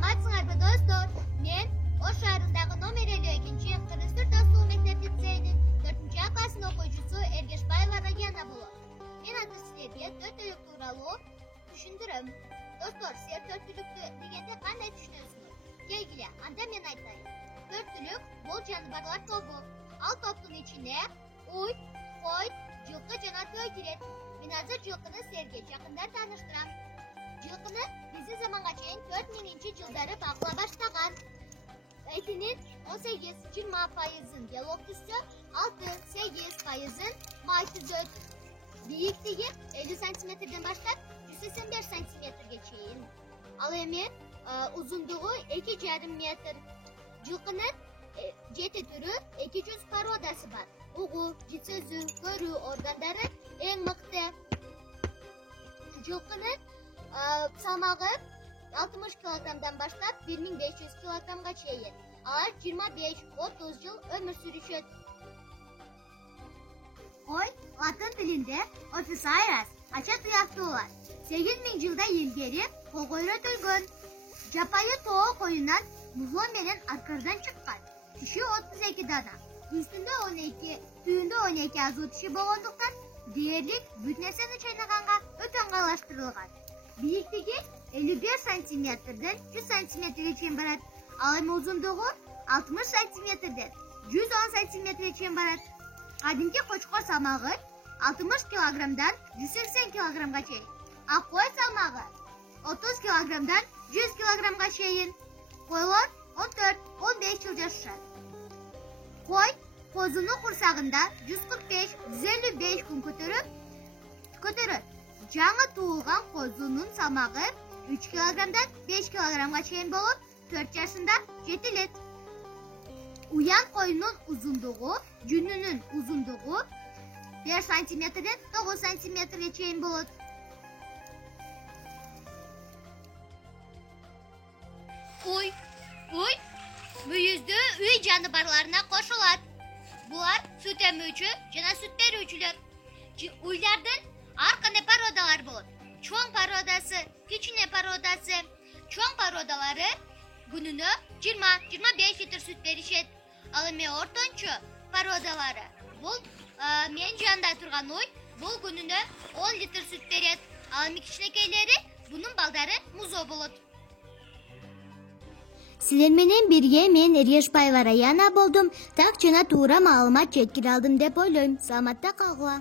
Саламатсыңарбы, достор? Мен Ош шаарындагы номер 52 Кыргызтыр Тастуу мектеп лицейинин 4 классын окуучусу Эргешбаева Раяна болот. Мен азыр силерге төртүлүк тууралуу түшүндүрөм. Достор, силер төртүлүктү дегенде кандай түшүнөсүңөр? Келгиле, анда мен айтайын. Төртүлүк бул жаныбарлар тобу. Ал топтун ичине уй, кой, жылкы жана төө кирет. Мен азыр жылкыны силерге жакындан тааныштырам. Жылкыны биздин заманга чейин 4000-жылдары багыла баштаган. Этинин 18-20% белок түсө, 6-8% май түзөт. Бийиктиги 50 сантиметрден баштап 185 сантиметрге чейин. Ал эми узундугу 2,5 метр. Жылкынын 7 түрү 200 породасы бар. Угуу, жит сөзү, көрүү органдары эң мыкты. Жылкынын салмагы 60 килограммдан баштап 1500 килограммга чейин. Алар 25-30 жыл өмүр сүрүшөт. Кой латын тилинде Описайрас ача тыяктуулар 8000 жылда илгери кого үйрөтүлгөн. Жапайы тоо коюнан музло менен аркардан чыккан. Тиши 32 дана. Үстүндө 12, түйүндө 12 азуу тиши болгондуктан дээрлик бүт нерсени чайнаганга өтө ыңгайлаштырылган. Бийиктиги 51 сантиметрден 100 сантиметрге чейин барат. Ал эми узундугу 60 сантиметрден 110 сантиметрге чейин барат. Кадимки кочкор салмагы 60 килограммдан 180 килограммга чейин. А кой салмагы 30 килограммдан 100 килограммга чейин. Койлор 14-15 жыл жашашат. Кой козунун курсагында 145-155 күн көтөрөт. Жаңы туулган козунун салмагы 3 килограммдан 5 килограммга чейин болуп, 4 жашында жетилет. Уян коюнун узундугу, жүнүнүн узундугу 5 сантиметрден 9 сантиметрге чейин болот. Уй мүйүздүү үй жаныбарларына кошулат. Булар сүт эмүүчү жана сүт берүүчүлөр. Уйлардын ар кандай породалар болот. Чоң породасы, кичине породасы. Чоң породалары күнүнө 20-25 литр сүт беришет. Ал эми ортончо породалары бул мен жанында турган уй бул күнүнө 10 литр сүт берет. Ал эми кичинекейлери бунун балдары музо болот. Силер менен бирге мен Эргешбаева Раяна болдум. Так жана туура маалымат жеткире алдым деп ойлойм. Саламатта калгыла.